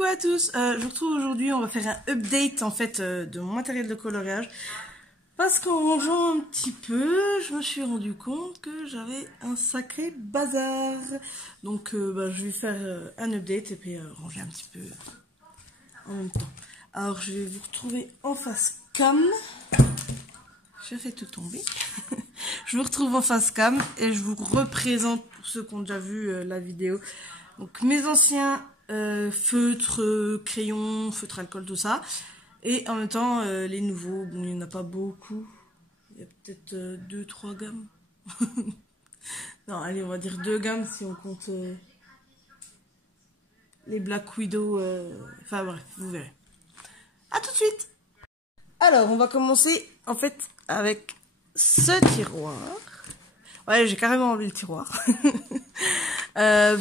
Coucou à tous, je vous retrouve aujourd'hui, on va faire un update en fait de mon matériel de coloriage. Parce qu'en rangeant un petit peu, je me suis rendu compte que j'avais un sacré bazar. Donc je vais faire un update et puis ranger un petit peu en même temps. Alors je vais vous retrouver en face cam. Je fais tout tomber. Je vous retrouve en face cam et je vous représente pour ceux qui ont déjà vu la vidéo. Donc mes anciens feutres, crayons, feutres alcool, tout ça. Et en même temps les nouveaux, bon, il n'y en a pas beaucoup. Il y a peut-être 2-3 gammes. Non, allez, on va dire 2 gammes si on compte les Black Widow. Enfin bref, vous verrez. A tout de suite. Alors, on va commencer en fait avec ce tiroir. Ouais, j'ai carrément enlevé le tiroir.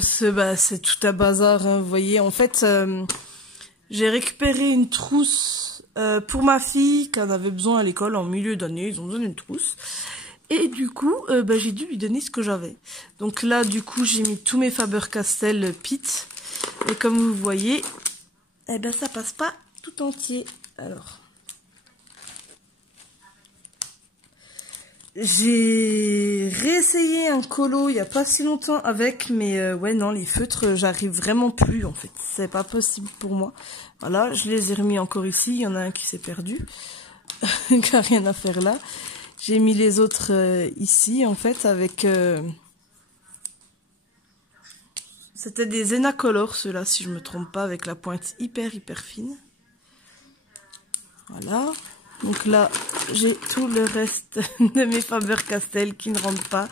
C'est tout un bazar, hein, vous voyez. En fait, j'ai récupéré une trousse pour ma fille qui en avait besoin à l'école en milieu d'année. Ils ont besoin d'une trousse. Et du coup, j'ai dû lui donner ce que j'avais. Donc là, du coup, j'ai mis tous mes Faber-Castell Pitt. Et comme vous voyez, ça passe pas tout entier. Alors, j'ai réessayé un colo il y a pas si longtemps avec, mais ouais non, les feutres, j'arrive vraiment plus en fait. C'est pas possible pour moi. Voilà, je les ai remis encore ici. Il y en a un qui s'est perdu, qui a rien à faire là. J'ai mis les autres ici en fait avec. C'était des Zenacolor ceux-là si je me trompe pas, avec la pointe hyper fine. Voilà. Donc là, j'ai tout le reste de mes Faber-Castell qui ne rentrent pas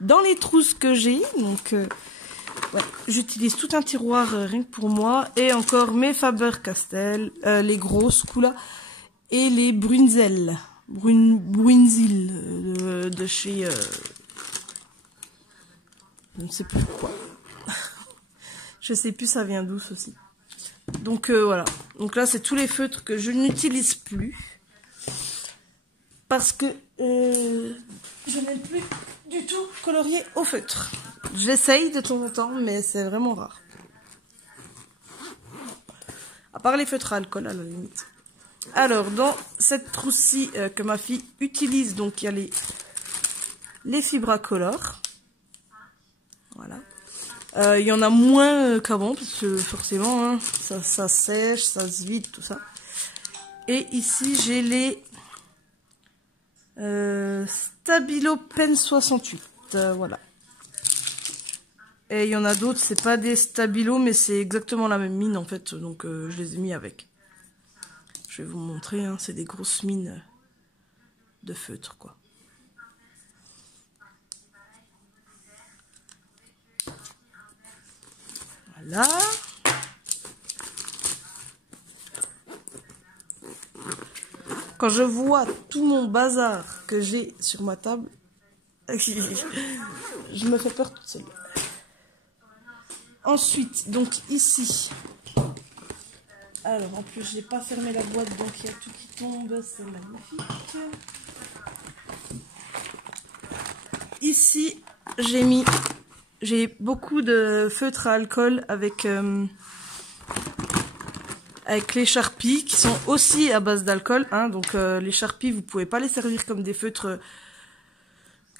dans les trousses que j'ai. Donc, ouais, j'utilise tout un tiroir rien que pour moi. Et encore mes Faber-Castell, les grosses coups-là, et les Brunzel. Brunzil de chez... je ne sais plus quoi. Je sais plus ça vient d'où ceci. Donc voilà. Donc là, c'est tous les feutres que je n'utilise plus. Parce que je n'aime plus du tout colorier au feutre. J'essaye de temps en temps, mais c'est vraiment rare. À part les feutres à alcool, à la limite. Alors, dans cette trousse-ci que ma fille utilise, donc il y a les Fibracolor. Voilà. Il y en a moins qu'avant, parce que forcément, hein, ça sèche, ça se vide, tout ça. Et ici, j'ai les... Stabilo Pen 68, voilà. Et il y en a d'autres, c'est pas des Stabilo, mais c'est exactement la même mine en fait, donc je les ai mis avec. Je vais vous montrer, hein, c'est des grosses mines de feutre, quoi. Voilà. Quand je vois tout mon bazar que j'ai sur ma table, je me fais peur toute seule. Ensuite, donc ici, alors en plus je n'ai pas fermé la boîte, donc il y a tout qui tombe, c'est magnifique. Ici, j'ai beaucoup de feutres à alcool avec les Sharpies qui sont aussi à base d'alcool, hein, donc les Sharpies vous pouvez pas les servir comme des feutres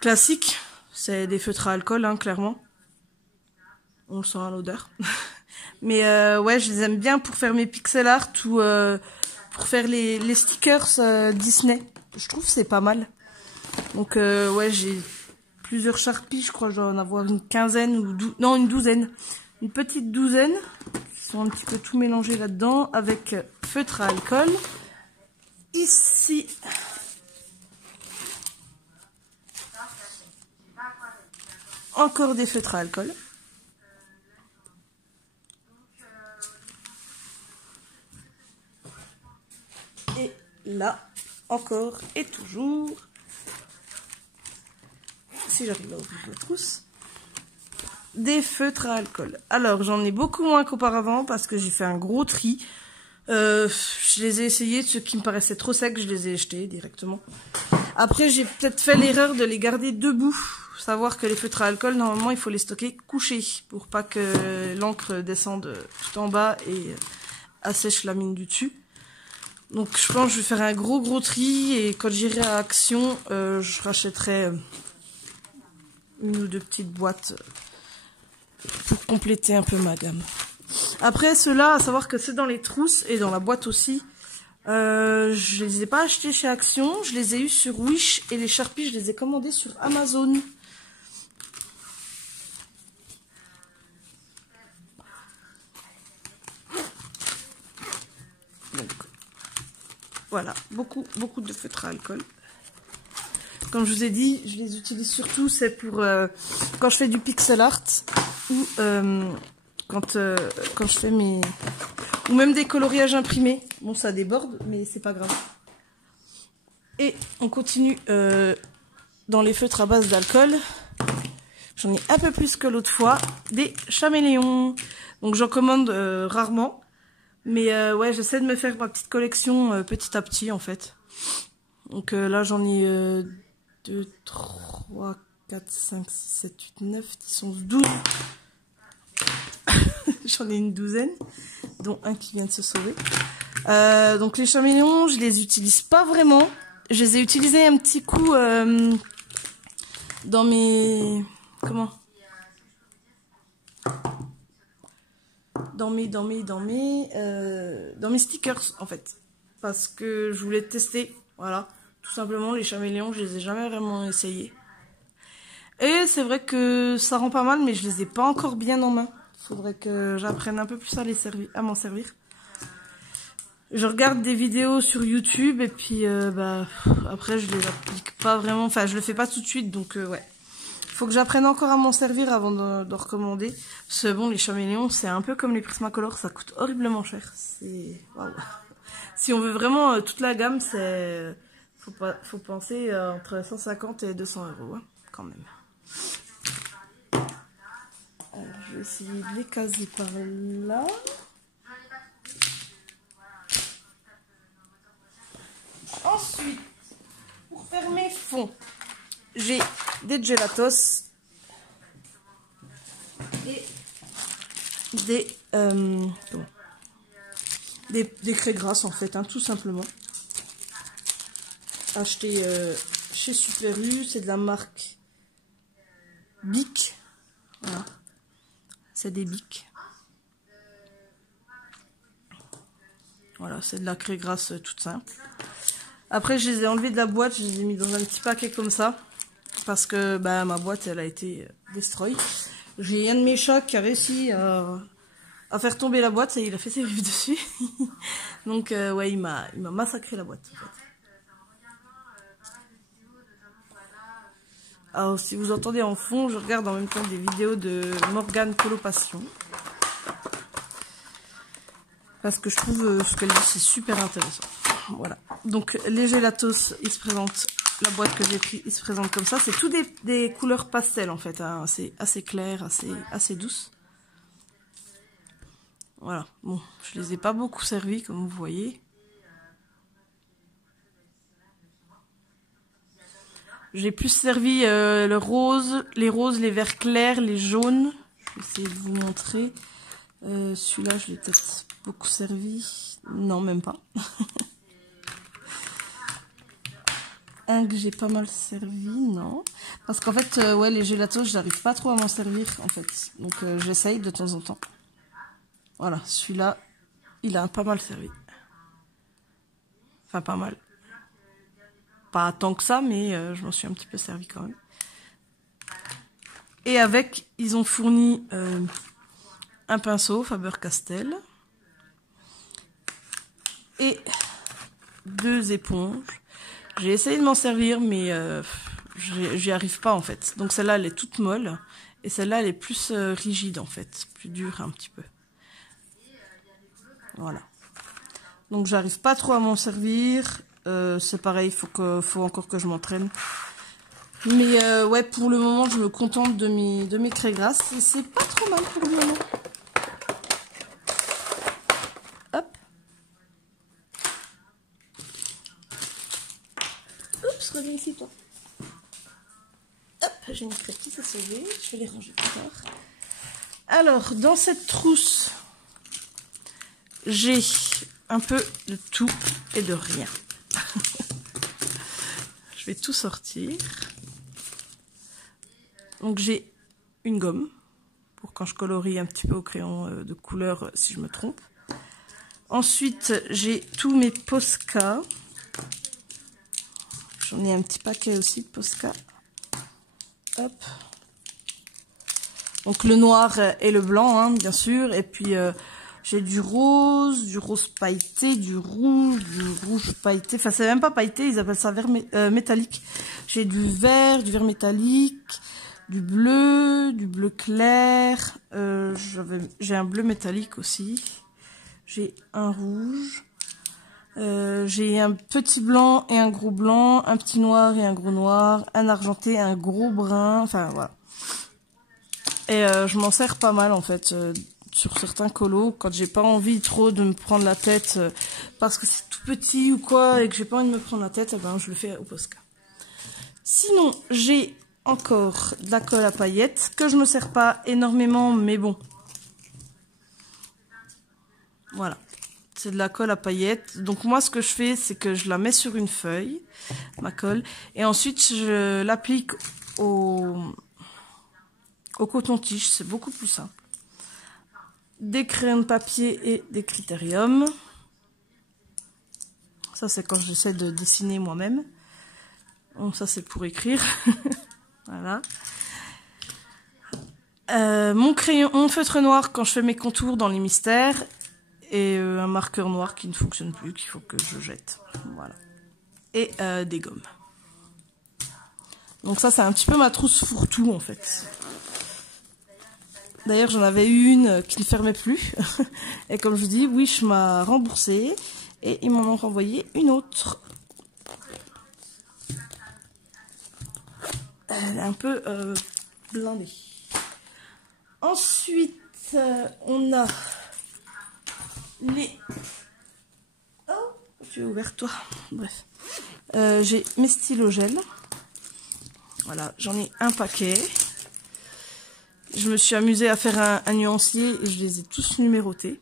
classiques, c'est des feutres à alcool, hein, clairement. On le sent à l'odeur. Mais ouais, je les aime bien pour faire mes pixel art ou pour faire les stickers Disney. Je trouve que c'est pas mal. Donc ouais, j'ai plusieurs Sharpies, je crois que je dois en avoir une quinzaine ou une douzaine. Une petite douzaine. Ils sont un petit peu tout mélangés là-dedans avec feutre à alcool. Ici, encore des feutres à alcool. Et là, encore et toujours, si j'arrive à ouvrir la trousse, des feutres à alcool. Alors, j'en ai beaucoup moins qu'auparavant parce que j'ai fait un gros tri. Je les ai essayés, ceux qui me paraissaient trop secs, je les ai jetés directement. Après, j'ai peut-être fait l'erreur de les garder debout. Faut savoir que les feutres à alcool, normalement, il faut les stocker couchés pour pas que l'encre descende tout en bas et assèche la mine du dessus. Donc je pense que je vais faire un gros tri et quand j'irai à Action, je rachèterai une ou deux petites boîtes pour compléter un peu ma gamme. Après ceux-là, à savoir que c'est dans les trousses et dans la boîte aussi. Je les ai pas achetés chez Action, je les ai eus sur Wish et les Sharpies je les ai commandés sur Amazon. Donc voilà, beaucoup de feutres à alcool. Comme je vous ai dit, je les utilise surtout, c'est pour quand je fais du pixel art ou quand je fais mes... ou même des coloriages imprimés. Bon, ça déborde, mais c'est pas grave. Et on continue dans les feutres à base d'alcool. J'en ai un peu plus que l'autre fois. Des Chaméléons. Donc j'en commande rarement. Mais ouais, j'essaie de me faire ma petite collection petit à petit en fait. Donc là j'en ai 2, 3, 4, 5, 6, 7, 8, 9, 10, 11, 12. J'en ai une douzaine, dont un qui vient de se sauver. Donc les Chaméléons, je les utilise pas vraiment. Je les ai utilisés un petit coup dans mes... Comment ? Dans mes stickers en fait. Parce que je voulais tester, voilà. Tout simplement, les Chaméléons, je les ai jamais vraiment essayés. Et c'est vrai que ça rend pas mal, mais je les ai pas encore bien en main. Faudrait que j'apprenne un peu plus à m'en servir. Je regarde des vidéos sur YouTube et puis après je les applique pas vraiment. Enfin, je le fais pas tout de suite, donc ouais. Faut que j'apprenne encore à m'en servir avant de recommander. Parce que bon, les Chaméléons, c'est un peu comme les Prismacolor, ça coûte horriblement cher. C'est waouh. Si on veut vraiment toute la gamme, c'est faut penser entre 150 et 200 €, hein, quand même. Alors, je vais essayer de les caser par là. Ensuite, pour faire mes fonds, j'ai des gelatos et des craies grasses en fait, hein, tout simplement. Acheté chez Super U, c'est de la marque Bic. Voilà, c'est des Bic. Voilà, c'est de la craie grasse toute simple. Après, je les ai enlevés de la boîte, je les ai mis dans un petit paquet comme ça. Parce que bah, ma boîte, elle a été destroy. J'ai un de mes chats qui a réussi à faire tomber la boîte et il a fait ses vues dessus. Donc, ouais, il m'a massacré la boîte. En fait. Alors, si vous entendez en fond, je regarde en même temps des vidéos de Morgane Coloration. Parce que je trouve ce qu'elle dit, c'est super intéressant. Voilà. Donc, les gelatos, ils se présentent, la boîte que j'ai pris, ils se présentent comme ça. C'est tout des couleurs pastel, en fait. Hein. C'est assez clair, assez douce. Voilà. Bon, je les ai pas beaucoup servis, comme vous voyez. J'ai plus servi le rose, les roses, les verts clairs, les jaunes. Je vais essayer de vous montrer. Celui-là, je l'ai peut-être beaucoup servi. Non, même pas. Un que j'ai pas mal servi, non. Parce qu'en fait, ouais, les gelatos, j'arrive pas trop à m'en servir, en fait. Donc, j'essaye de temps en temps. Voilà, celui-là, il a pas mal servi. Enfin, pas mal. Pas tant que ça, mais je m'en suis un petit peu servi quand même. Et avec, ils ont fourni un pinceau Faber-Castell. Et 2 éponges. J'ai essayé de m'en servir, mais j'y arrive pas en fait. Donc celle-là, elle est toute molle. Et celle-là, elle est plus rigide en fait. Plus dure un petit peu. Voilà. Donc j'arrive pas trop à m'en servir. C'est pareil, faut encore que je m'entraîne. Mais ouais, pour le moment, je me contente de mes craies grasses. Et c'est pas trop mal pour le moment. Hop. Oups, reviens ici, toi. Hop, j'ai une craie qui s'est sauvée. Je vais les ranger plus tard. Alors, dans cette trousse, j'ai un peu de tout et de rien. Je vais tout sortir. Donc j'ai une gomme pour quand je colorie un petit peu au crayon de couleur si je me trompe. Ensuite j'ai tous mes Posca. J'en ai un petit paquet aussi de Posca. Hop. Donc le noir et le blanc, hein, bien sûr. Et puis j'ai du rose pailleté, du rouge pailleté. Enfin c'est même pas pailleté, ils appellent ça vert métallique. J'ai du vert métallique, du bleu clair. J'ai un bleu métallique aussi. J'ai un rouge. J'ai un petit blanc et un gros blanc, un petit noir et un gros noir, un argenté, un gros brun, enfin voilà. Et je m'en sers pas mal en fait sur certains colos quand j'ai pas envie trop de me prendre la tête parce que c'est tout petit ou quoi et que j'ai pas envie de me prendre la tête, eh ben je le fais au Posca. Sinon j'ai encore de la colle à paillettes que je me sers pas énormément mais bon. Voilà. C'est de la colle à paillettes. Donc moi ce que je fais c'est que je la mets sur une feuille, ma colle, et ensuite je l'applique au coton-tige, c'est beaucoup plus simple. Des crayons de papier et des critériums. Ça c'est quand j'essaie de dessiner moi-même. Donc ça c'est pour écrire. Voilà. Mon feutre noir quand je fais mes contours dans les mystères. Et un marqueur noir qui ne fonctionne plus, qu'il faut que je jette. Voilà. Et des gommes. Donc ça, c'est un petit peu ma trousse fourre-tout, en fait. D'ailleurs, j'en avais eu une qui ne fermait plus. Et comme je vous dis, Wish m'a remboursé. Et ils m'en ont renvoyé une autre. Elle est un peu blindée. Ensuite, on a... Oh, tu es ouvert toi. Bref. J'ai mes stylos gel. Voilà, j'en ai un paquet. Je me suis amusée à faire un nuancier et je les ai tous numérotés.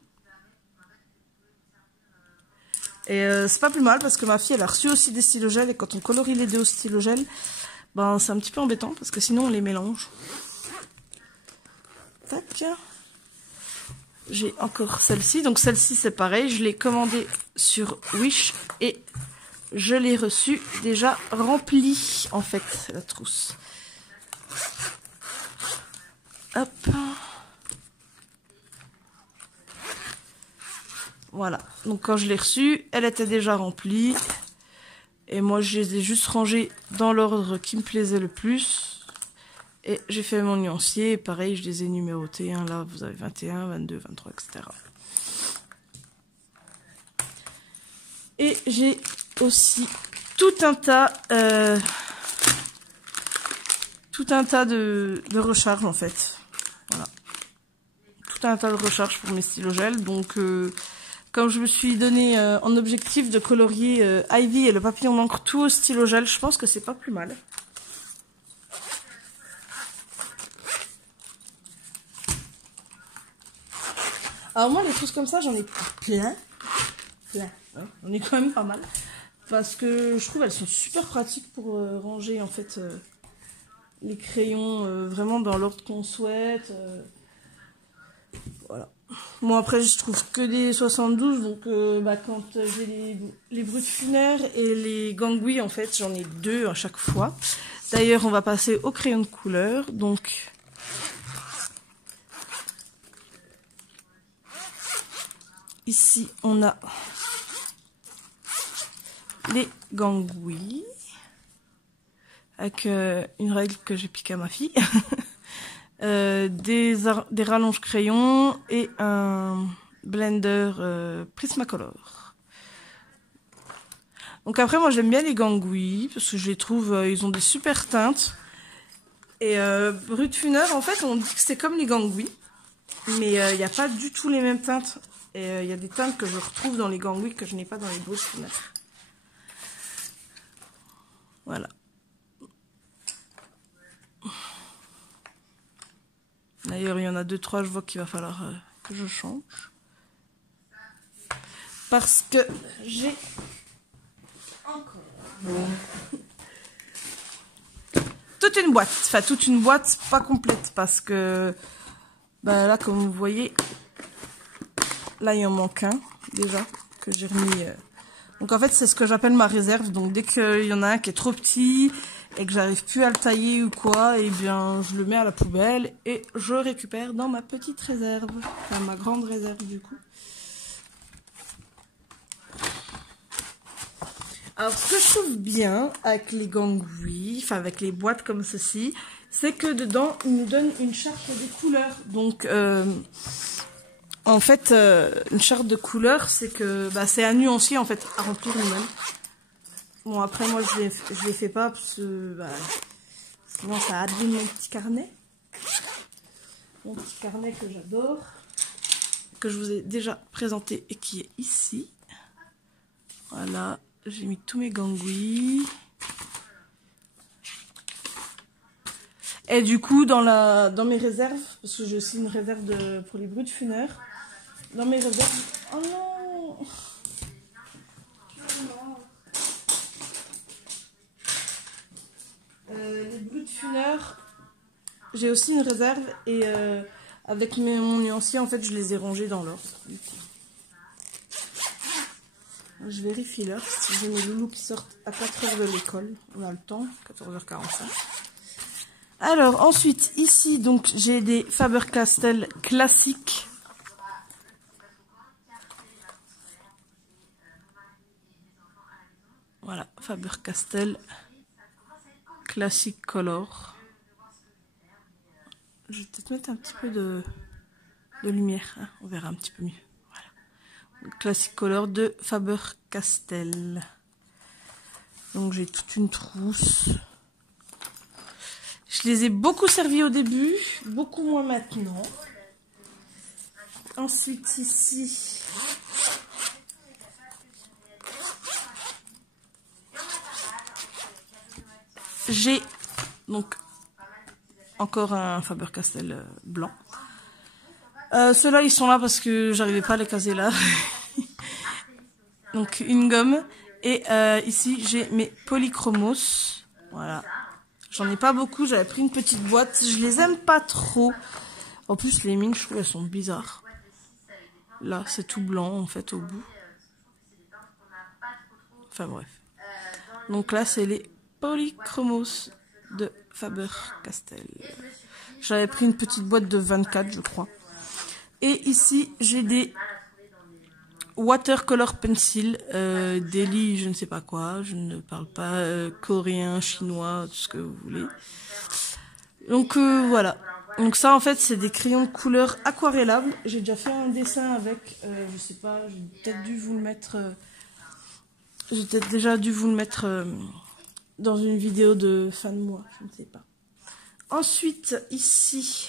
Et c'est pas plus mal parce que ma fille elle a reçu aussi des stylos gel et quand on colorie les deux au stylo gel, ben c'est un petit peu embêtant parce que sinon on les mélange. Tac. J'ai encore celle-ci. Donc celle-ci c'est pareil. Je l'ai commandée sur Wish et je l'ai reçue déjà remplie en fait la trousse. Hop. Voilà. Donc quand je l'ai reçue, elle était déjà remplie. Et moi je les ai juste rangées dans l'ordre qui me plaisait le plus. Et j'ai fait mon nuancier, et pareil, je les ai numérotés. Hein, là, vous avez 21, 22, 23, etc. Et j'ai aussi tout un tas de recharge, en fait. Voilà. Tout un tas de recharge pour mes stylos gel. Donc, comme je me suis donné en objectif de colorier Ivy et le papillon d'encre tout au stylo gel, je pense que c'est pas plus mal. Alors moi, les choses comme ça, j'en ai plein. Hein, j'en ai quand même pas mal. Parce que je trouve elles sont super pratiques pour ranger en fait les crayons vraiment dans l'ordre qu'on souhaite. Voilà. Bon après, je trouve que des 72, donc quand j'ai les brutes funaires et les gangouis, en fait, j'en ai deux à chaque fois. D'ailleurs, on va passer au crayon de couleur, donc... Ici, on a les gangouis avec une règle que j'ai piquée à ma fille, des rallonges crayons et un blender Prismacolor. Donc après, moi j'aime bien les gangouis parce que je les trouve, ils ont des super teintes. Et Brut Funeur, en fait, on dit que c'est comme les gangouis, mais il n'y a pas du tout les mêmes teintes. Et il y a des teintes que je retrouve dans les gangouis que je n'ai pas dans les Brut Funeur. Voilà. D'ailleurs, il y en a 2-3, je vois qu'il va falloir que je change. parce que j'ai encore toute une boîte pas complète parce que bah là comme vous voyez là il en manque un déjà que j'ai remis donc en fait c'est ce que j'appelle ma réserve, donc dès qu'il y en a un qui est trop petit et que j'arrive plus à le tailler ou quoi, et bien je le mets à la poubelle et je récupère dans ma petite réserve, enfin ma grande réserve du coup. Alors ce que je trouve bien avec les gangouis, enfin avec les boîtes comme ceci, c'est que dedans ils nous donnent une charte des couleurs. Donc en fait une charte de couleurs, c'est que bah, c'est un nuancier en fait à remplir nous-mêmes. Bon après moi je les fais pas parce que bah, sinon ça abîme mon petit carnet. Mon petit carnet que j'adore, que je vous ai déjà présenté et qui est ici. Voilà. J'ai mis tous mes gangouis. Et du coup, dans mes réserves, parce que j'ai aussi une réserve pour les brutfuners. Dans mes réserves... Oh non! Les brutfuners, j'ai aussi une réserve et avec mon nuancier, en fait, je les ai rangés dans l'ordre. Je vérifie l'heure, si j'ai mes loulous qui sortent à 4h de l'école. On a le temps, 14h45. Alors, ensuite, ici, donc, j'ai des Faber-Castell classiques. Voilà, Faber-Castell Classic Color. Je vais peut-être mettre un petit peu de lumière, hein, on verra un petit peu mieux. Classic Color de Faber-Castell. Donc j'ai toute une trousse. Je les ai beaucoup servis au début, beaucoup moins maintenant. Ensuite ici, j'ai donc encore un Faber-Castell blanc. Ceux-là ils sont là parce que j'arrivais pas à les caser là. Donc une gomme et ici j'ai mes polychromos, voilà, j'en ai pas beaucoup, j'avais pris une petite boîte, je les aime pas trop, en plus les mines je trouve elles sont bizarres, là c'est tout blanc en fait au bout, enfin bref, donc là c'est les polychromos de Faber-Castell, j'avais pris une petite boîte de 24 je crois, et ici j'ai des Watercolor Pencil, Delhi, je ne sais pas quoi, je ne parle pas coréen, chinois, tout ce que vous voulez. Donc voilà. Donc ça en fait c'est des crayons de couleur aquarellables. J'ai déjà fait un dessin avec, je sais pas, j'ai peut-être dû vous le mettre, j'ai peut-être déjà dû vous le mettre dans une vidéo de fin de mois, je ne sais pas. Ensuite ici,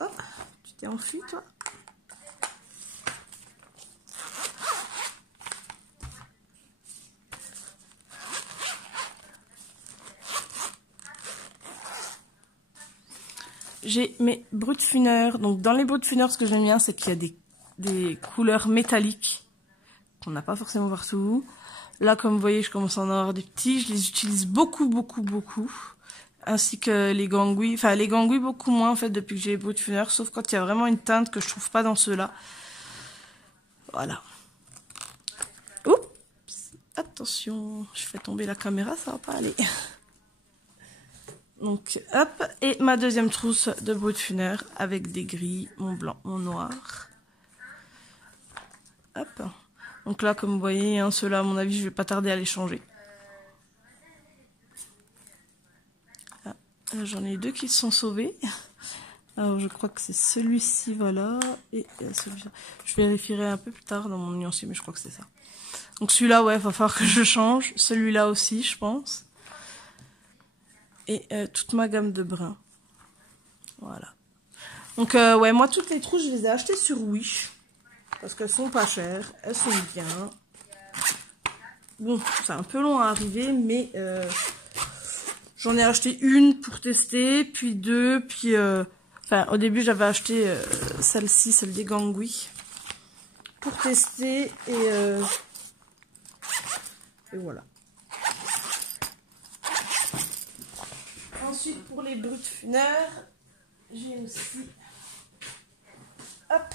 oh, tu t'es enfui toi? J'ai mes brutfuners. Donc dans les brutfuners, ce que j'aime bien, c'est qu'il y a des couleurs métalliques qu'on n'a pas forcément partout. Là, comme vous voyez, je commence à en avoir des petits. Je les utilise beaucoup. Ainsi que les gangouis. Enfin, les gangouis beaucoup moins en fait depuis que j'ai les brutfuners. Sauf quand il y a vraiment une teinte que je trouve pas dans ceux-là. Voilà. Oups. Attention, je fais tomber la caméra, ça va pas aller. Donc, hop, et ma deuxième trousse de brutfuners avec des gris, mon blanc, mon noir. Hop. Donc là, comme vous voyez, hein, ceux-là, à mon avis, je vais pas tarder à les changer. Ah, j'en ai deux qui se sont sauvés. Alors, je crois que c'est celui-ci, voilà, et celui-là. Je vérifierai un peu plus tard dans mon nuancier, mais je crois que c'est ça. Donc celui-là, ouais, va falloir que je change. Celui-là aussi, je pense. Et toute ma gamme de brun. Voilà. Donc ouais, moi toutes les trousses je les ai achetées sur Wish. Parce qu'elles sont pas chères, elles sont bien. Bon, c'est un peu long à arriver, mais j'en ai acheté une pour tester, puis deux, puis Enfin, au début, j'avais acheté celle-ci, celle des Gangui, pour tester et voilà. Ensuite, pour les brutes funères, j'ai aussi hop,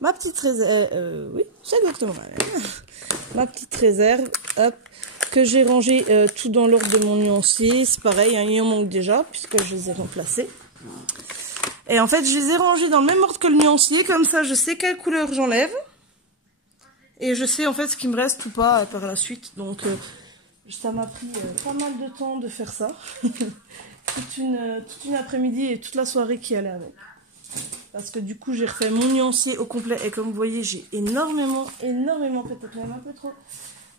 ma petite réserve. Oui, c'est exactement la même. Ma petite réserve, hop, que j'ai rangé tout dans l'ordre de mon nuancier. C'est pareil, hein, il en manque déjà puisque je les ai remplacés. Et en fait, je les ai rangés dans le même ordre que le nuancier, comme ça je sais quelle couleur j'enlève. Et je sais en fait ce qui me reste ou pas par la suite. Donc ça m'a pris pas mal de temps de faire ça. toute une après-midi et toute la soirée qui allait avec. Parce que du coup j'ai refait mon nuancier au complet. Et comme vous voyez, j'ai énormément, peut-être même un peu trop,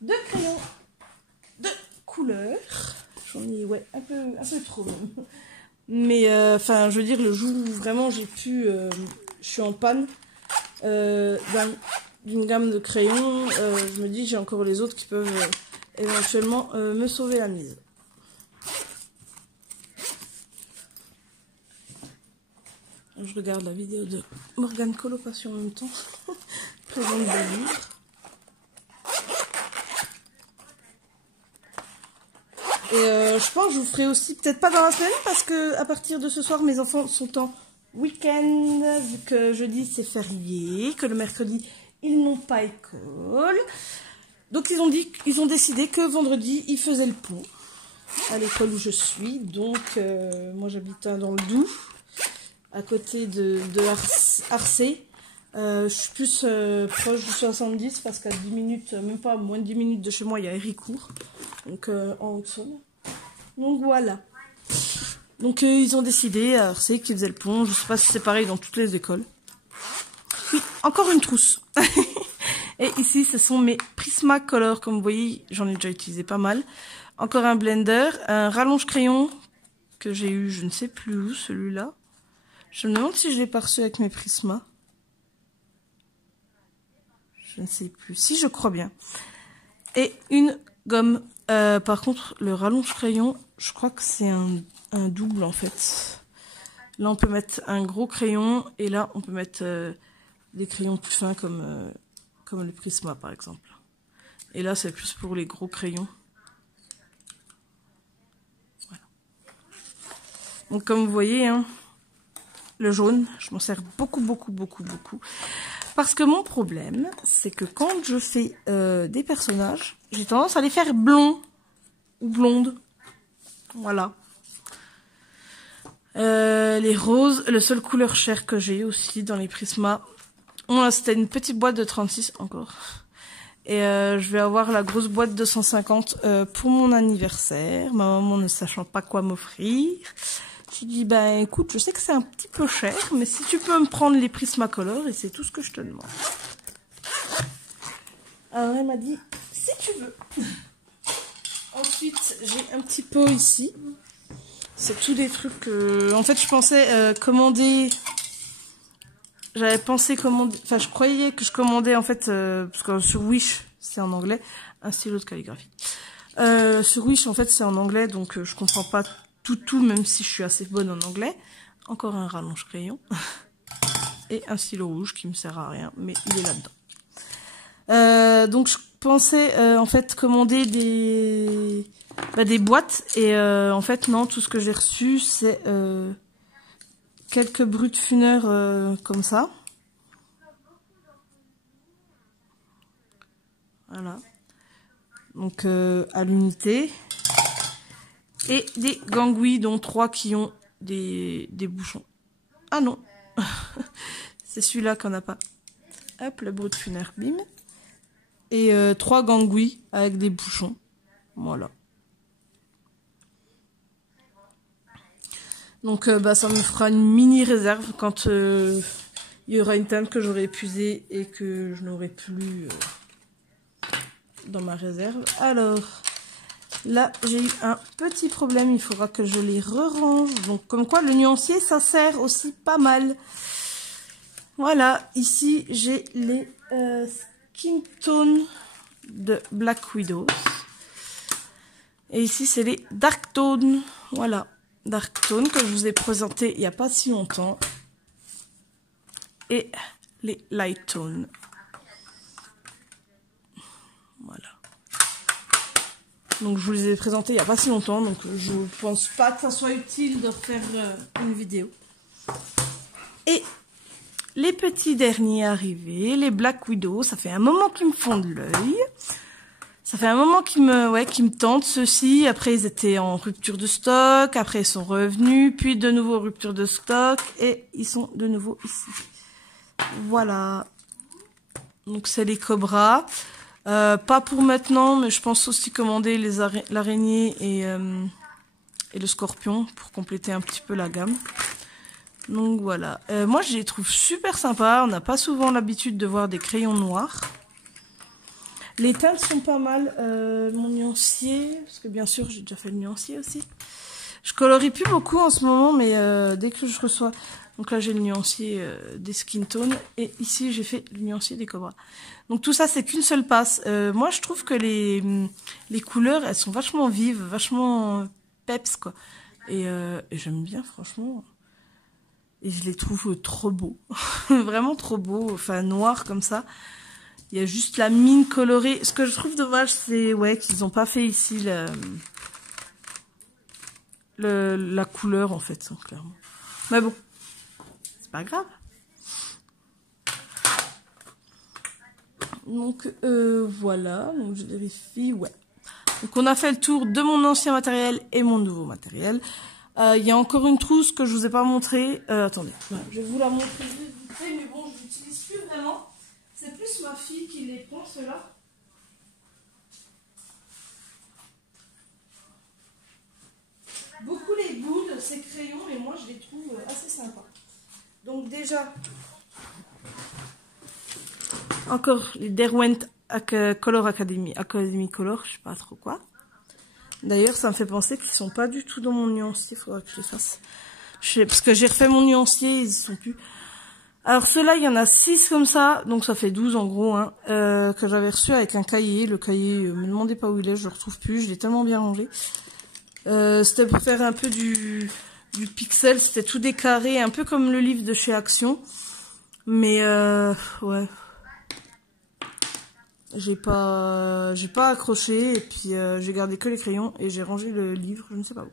de crayons de couleur. J'en ai, ouais, un peu trop même. Mais enfin, je veux dire, le jour où vraiment j'ai pu, je suis en panne d'une gamme de crayons, je me dis j'ai encore les autres qui peuvent éventuellement me sauver la mise. Je regarde la vidéo de Morgane Colocation en même temps. Présente de livre. Et je pense que je vous ferai aussi, peut-être pas dans la semaine, parce que à partir de ce soir, mes enfants sont en week-end, vu que jeudi c'est férié, que le mercredi ils n'ont pas école. Donc ils ont décidé que vendredi ils faisaient le pont à l'école où je suis. Donc moi j'habite dans le Doubs, à côté de Arcé. Je suis plus proche du 70 parce qu'à 10 minutes, même pas moins de 10 minutes de chez moi, il y a Héricourt, donc en Haute-Saône. Donc voilà. Donc ils ont décidé à Arcé qu'ils faisaient le pont. Je sais pas si c'est pareil dans toutes les écoles. Oui, encore une trousse. Et ici, ce sont mes Prismacolor. Comme vous voyez, j'en ai déjà utilisé pas mal. Encore un blender, un rallonge crayon que j'ai eu, je ne sais plus où, celui-là. Je me demande si je l'ai pas reçu avec mes Prisma. Je ne sais plus. Si, je crois bien. Et une gomme. Par contre, le rallonge crayon, je crois que c'est un double en fait. Là, on peut mettre un gros crayon et là, on peut mettre des crayons plus fins comme le Prisma par exemple. Et là, c'est plus pour les gros crayons. Voilà. Donc, comme vous voyez, hein, le jaune, je m'en sers beaucoup. Parce que mon problème, c'est que quand je fais des personnages, j'ai tendance à les faire blonds ou blondes. Voilà. Les roses, la seule couleur chère que j'ai aussi dans les Prisma. C'était une petite boîte de 36 encore. Et je vais avoir la grosse boîte de 150 pour mon anniversaire. Ma maman ne sachant pas quoi m'offrir. J'ai dit, ben écoute, je sais que c'est un petit peu cher, mais si tu peux me prendre les Prismacolor, et c'est tout ce que je te demande. Alors elle m'a dit, si tu veux. Ensuite, j'ai un petit pot ici. C'est tous des trucs que... En fait, je pensais commander... J'avais pensé commander... Enfin, je croyais que je commandais, en fait, parce que sur Wish, c'est en anglais, un stylo de calligraphie. Sur Wish, en fait, c'est en anglais, donc je comprends pas tout, même si je suis assez bonne en anglais. Encore un rallonge crayon. Et un stylo rouge qui me sert à rien, mais il est là-dedans. Donc, je pensais, en fait, commander des boîtes. Et en fait, non, tout ce que j'ai reçu, c'est quelques brutes funeurs comme ça. Voilà. Donc, à l'unité. Et des Gangui, dont 3 qui ont des bouchons. Ah non. C'est celui-là qu'on n'a pas. Hop, le brut funaire, bim. Et 3 Gangui avec des bouchons. Voilà. Donc ça me fera une mini réserve quand il y aura une teinte que j'aurai épuisée et que je n'aurai plus dans ma réserve. Alors, là j'ai eu un petit problème, il faudra que je les re-range. Donc comme quoi le nuancier ça sert aussi pas mal. Voilà, ici j'ai les Skin Tone de Black Widow. Et ici c'est les Dark Tone, voilà. Dark Tone que je vous ai présenté il n'y a pas si longtemps. Et les Light Tone. Voilà. Donc je vous les ai présentés il n'y a pas si longtemps, donc je pense pas que ça soit utile de refaire une vidéo. Et les petits derniers arrivés, les Black Widow, ça fait un moment qu'ils me font de l'œil. Ça fait un moment qu'ils me tentent, ceux-ci. Après ils étaient en rupture de stock, après ils sont revenus, puis de nouveau rupture de stock, et ils sont de nouveau ici. Voilà. Donc c'est les Cobras. Pas pour maintenant, mais je pense aussi commander l'araignée et le scorpion pour compléter un petit peu la gamme. Donc voilà. Moi je les trouve super sympas. On n'a pas souvent l'habitude de voir des crayons noirs. Les teintes sont pas mal. Mon nuancier, parce que bien sûr j'ai déjà fait le nuancier aussi. Je colorie plus beaucoup en ce moment, mais dès que je reçois... Donc là j'ai le nuancier des Skin Tone et ici j'ai fait le nuancier des Cobras. Donc tout ça c'est qu'une seule passe. Moi je trouve que les couleurs elles sont vachement vives, vachement peps quoi. Et j'aime bien franchement. Et je les trouve trop beaux. Vraiment trop beaux, enfin noirs comme ça. Il y a juste la mine colorée. Ce que je trouve dommage c'est qu'ils n'ont pas fait ici la couleur en fait, clairement. Mais bon. Pas grave. Donc voilà, donc je vérifie, Donc on a fait le tour de mon ancien matériel et mon nouveau matériel. Il y a encore une trousse que je vous ai pas montrée. Attendez, je vais vous la montrer vite fait, mais bon, je l'utilise plus vraiment. C'est plus ma fille qui les prend, ceux-là. Beaucoup les boules, ces crayons, et moi je les trouve assez sympas. Donc déjà, encore les Derwent Color Academy Color, je sais pas trop quoi. D'ailleurs, ça me fait penser qu'ils sont pas du tout dans mon nuancier, il faudra que je les fasse. Parce que j'ai refait mon nuancier, ils y sont plus. Alors ceux-là, il y en a 6 comme ça, donc ça fait 12 en gros, hein, que j'avais reçu avec un cahier. Le cahier, me demandez pas où il est, je le retrouve plus, je l'ai tellement bien rangé. C'était pour faire un peu du pixel, c'était tout des carrés, un peu comme le livre de chez Action. Mais ouais. J'ai pas accroché, et puis j'ai gardé que les crayons, et j'ai rangé le livre, je ne sais pas où.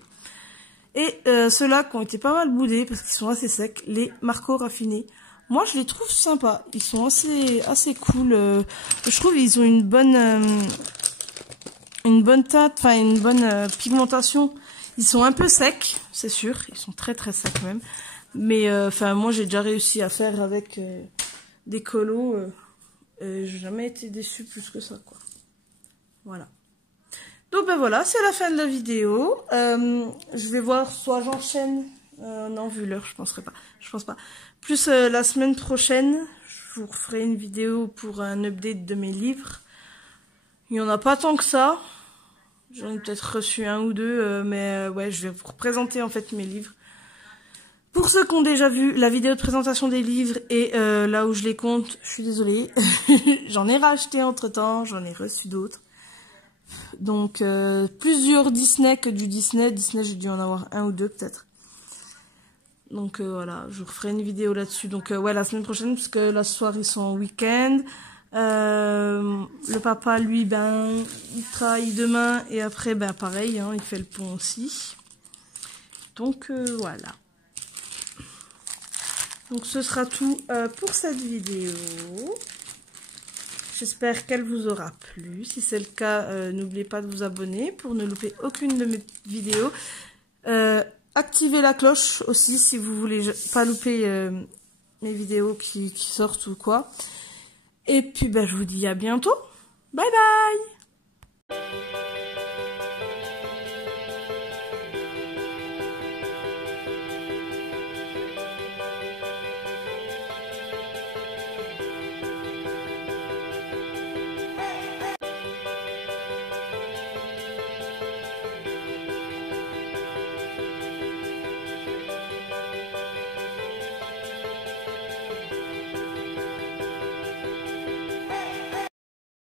Et ceux-là qui ont été pas mal boudés, parce qu'ils sont assez secs, les Marco raffinés. Moi, je les trouve sympas. Ils sont assez cool. Je trouve qu'ils ont une bonne teinte, enfin une bonne pigmentation. Ils sont un peu secs, c'est sûr. Ils sont très très secs même. Mais enfin, moi, j'ai déjà réussi à faire avec des colos. J'ai jamais été déçue plus que ça, quoi. Voilà. Donc ben voilà, c'est la fin de la vidéo. Je vais voir, soit j'enchaîne. Non, vu l'heure, je pense pas. Plus la semaine prochaine, je vous referai une vidéo pour un update de mes livres. Il n'y en a pas tant que ça. J'en ai peut-être reçu un ou deux, mais ouais, je vais vous représenter en fait mes livres. Pour ceux qui ont déjà vu la vidéo de présentation des livres et là où je les compte, je suis désolée. J'en ai racheté entre temps, j'en ai reçu d'autres. Donc plusieurs Disney que du Disney. Disney, j'ai dû en avoir un ou deux peut-être. Donc voilà, je vous referai une vidéo là-dessus. Donc ouais, la semaine prochaine, parce que la soirée ils sont en week-end. Le papa, lui, ben, il travaille demain et après, ben pareil, hein, il fait le pont aussi. Donc voilà. Donc ce sera tout pour cette vidéo. J'espère qu'elle vous aura plu. Si c'est le cas, n'oubliez pas de vous abonner pour ne louper aucune de mes vidéos. Activez la cloche aussi si vous voulez pas louper mes vidéos qui sortent ou quoi. Et puis ben, je vous dis à bientôt. Bye bye!